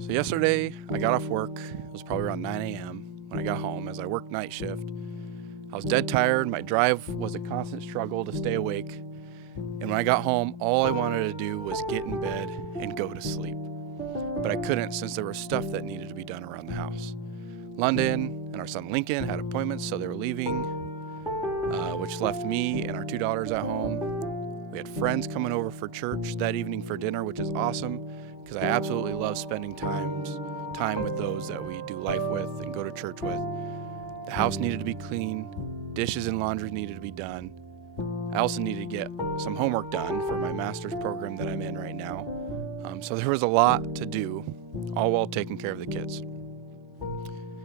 So yesterday, I got off work. It was probably around 9 a.m. when I got home as I worked night shift. I was dead tired. My drive was a constant struggle to stay awake. And when I got home, all I wanted to do was get in bed and go to sleep. But I couldn't since there was stuff that needed to be done around the house. London and our son Lincoln had appointments, so they were leaving, which left me and our two daughters at home. We had friends coming over for church that evening for dinner, which is awesome because I absolutely love spending time with those that we do life with and go to church with. The house needed to be clean, dishes and laundry needed to be done. I also needed to get some homework done for my master's program that I'm in right now. So there was a lot to do, all while taking care of the kids.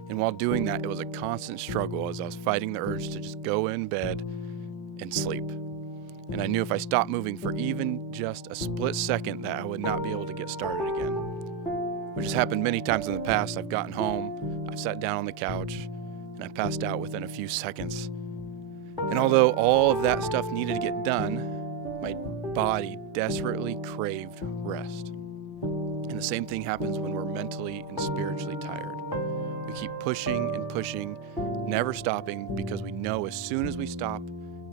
And while doing that, it was a constant struggle as I was fighting the urge to just go in bed and sleep. And I knew if I stopped moving for even just a split second that I would not be able to get started again. Which has happened many times in the past. I've gotten home, I've sat down on the couch, and I passed out within a few seconds. And although all of that stuff needed to get done, my body desperately craved rest. And the same thing happens when we're mentally and spiritually tired. We keep pushing and pushing, never stopping, because we know as soon as we stop,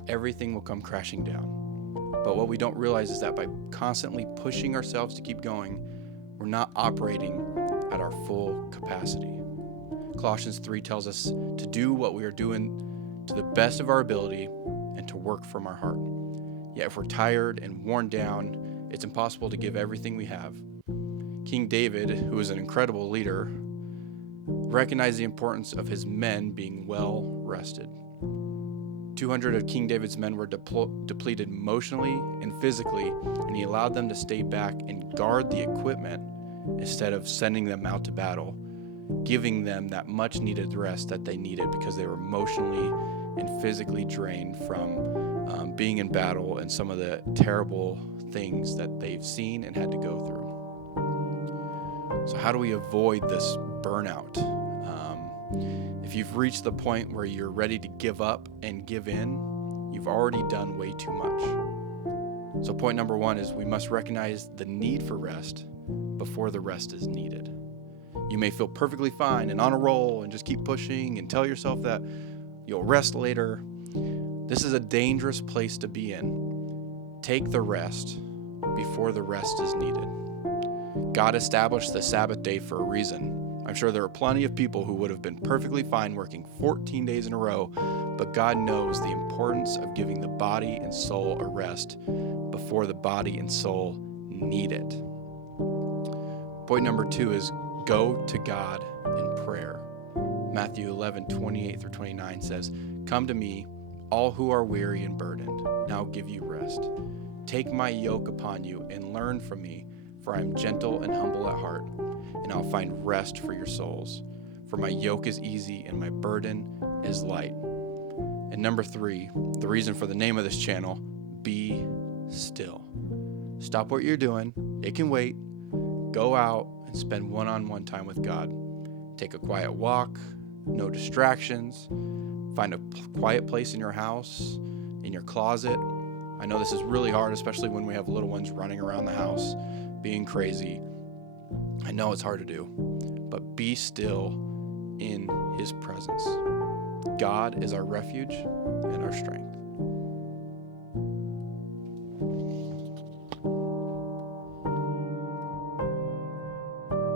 everything will come crashing down. But what we don't realize is that by constantly pushing ourselves to keep going, we're not operating at our full capacity. Colossians 3 tells us to do what we are doing to the best of our ability and to work from our heart. Yet if we're tired and worn down, it's impossible to give everything we have. King David, who was an incredible leader, recognized the importance of his men being well rested. 200 of King David's men were depleted emotionally and physically, and he allowed them to stay back and guard the equipment instead of sending them out to battle, giving them that much needed rest that they needed because they were emotionally and physically drained from being in battle and some of the terrible things that they've seen and had to go through. So how do we avoid this burnout? If you've reached the point where you're ready to give up and give in, you've already done way too much. So point number 1 is we must recognize the need for rest before the rest is needed. You may feel perfectly fine and on a roll and just keep pushing and tell yourself that you'll rest later. This is a dangerous place to be in. Take the rest before the rest is needed. God established the Sabbath day for a reason. I'm sure there are plenty of people who would have been perfectly fine working 14 days in a row, but God knows the importance of giving the body and soul a rest before the body and soul need it. Point number 2 is go to God in prayer. Matthew 11:28-29 says, "Come to me, all who are weary and burdened, and I'll give you rest. Take my yoke upon you and learn from me, for I am gentle and humble at heart, and I'll find rest for your souls. For my yoke is easy and my burden is light." And number 3, the reason for the name of this channel, be still. Stop what you're doing. It can wait. Go out and spend one-on-one time with God. Take a quiet walk, no distractions. Find a quiet place in your house, in your closet. I know this is really hard, especially when we have little ones running around the house, being crazy. I know it's hard to do, but be still in His presence. God is our refuge and our strength.